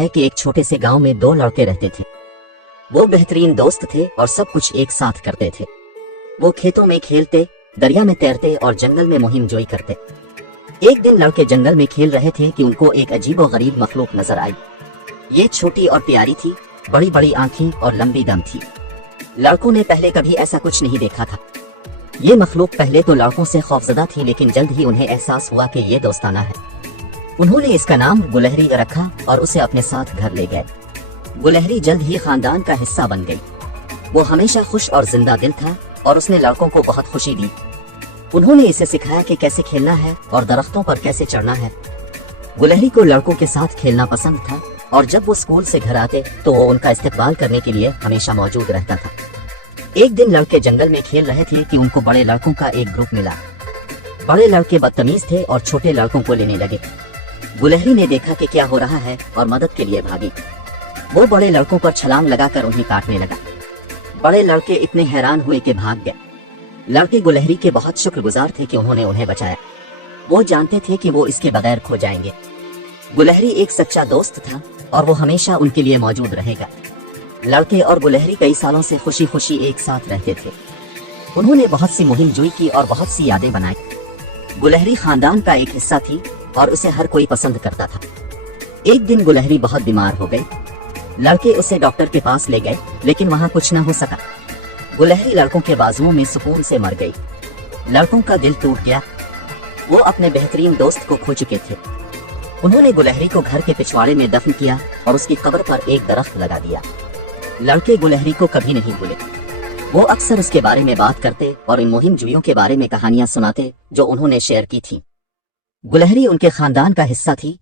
है कि एक छोटे से गांव में दो लड़के रहते थे। वो बेहतरीन दोस्त थे और सब कुछ एक साथ करते थे। वो खेतों में खेलते, दरिया में तैरते और जंगल में मुहिम जोई करते। एक दिन लड़के जंगल में खेल रहे थे कि उनको एक अजीब और गरीब मखलूक नजर आई। ये छोटी और प्यारी थी, बड़ी बड़ी आंखें और लंबी दम थी। लड़कों ने पहले कभी ऐसा कुछ नहीं देखा था। ये मखलूक पहले तो लड़कों से खौफजदा थी, लेकिन जल्द ही उन्हें एहसास हुआ कि ये दोस्ताना है। उन्होंने इसका नाम गुलहरी रखा और उसे अपने साथ घर ले गए। गुलहरी जल्द ही खानदान का हिस्सा बन गई। वो हमेशा खुश और जिंदा दिल था और उसने लड़कों को बहुत खुशी दी। उन्होंने इसे सिखाया कि कैसे खेलना है और दरख्तों पर कैसे चढ़ना है। गुलहरी को लड़कों के साथ खेलना पसंद था और जब वो स्कूल से घर आते तो वो उनका इस्तकबाल करने के लिए हमेशा मौजूद रहता था। एक दिन लड़के जंगल में खेल रहे थे कि उनको बड़े लड़कों का एक ग्रुप मिला। बड़े लड़के बदतमीज थे और छोटे लड़कों को लेने लगे। गुलहरी ने देखा कि क्या हो रहा है और मदद के लिए भागी। वो बड़े लड़कों पर छलांग लगाकर उन्हें काटने लगा। बड़े लड़के इतने हैरान हुए कि भाग गए। लड़के गुलहरी के बहुत शुक्रगुजार थे कि उन्होंने उन्हें बचाया। वो जानते थे कि वो इसके बगैर खो जाएंगे। गुलहरी एक सच्चा दोस्त था और वो हमेशा उनके लिए मौजूद रहेगा। लड़के और गुलहरी कई सालों से खुशी खुशी एक साथ रहते थे। उन्होंने बहुत सी मुहिम जोई की और बहुत सी यादें बनाई। गुलहरी खानदान का एक हिस्सा थी और उसे हर कोई पसंद करता था। एक दिन गुलहरी बहुत बीमार हो गई। लड़के उसे डॉक्टर के पास ले गए, लेकिन वहां कुछ न हो सका। गुलहरी लड़कों के बाजुओं में सुकून से मर गई। लड़कों का दिल टूट गया। वो अपने बेहतरीन दोस्त को खो चुके थे। उन्होंने गुलहरी को घर के पिछवाड़े में दफन किया और उसकी कब्र पर एक दरख्त लगा दिया। लड़के गुलहरी को कभी नहीं भूले। वो अक्सर उसके बारे में बात करते और इन मुहिम जुइयों के बारे में कहानियां सुनाते जो उन्होंने शेयर की थी। गुलहरी उनके खानदान का हिस्सा थी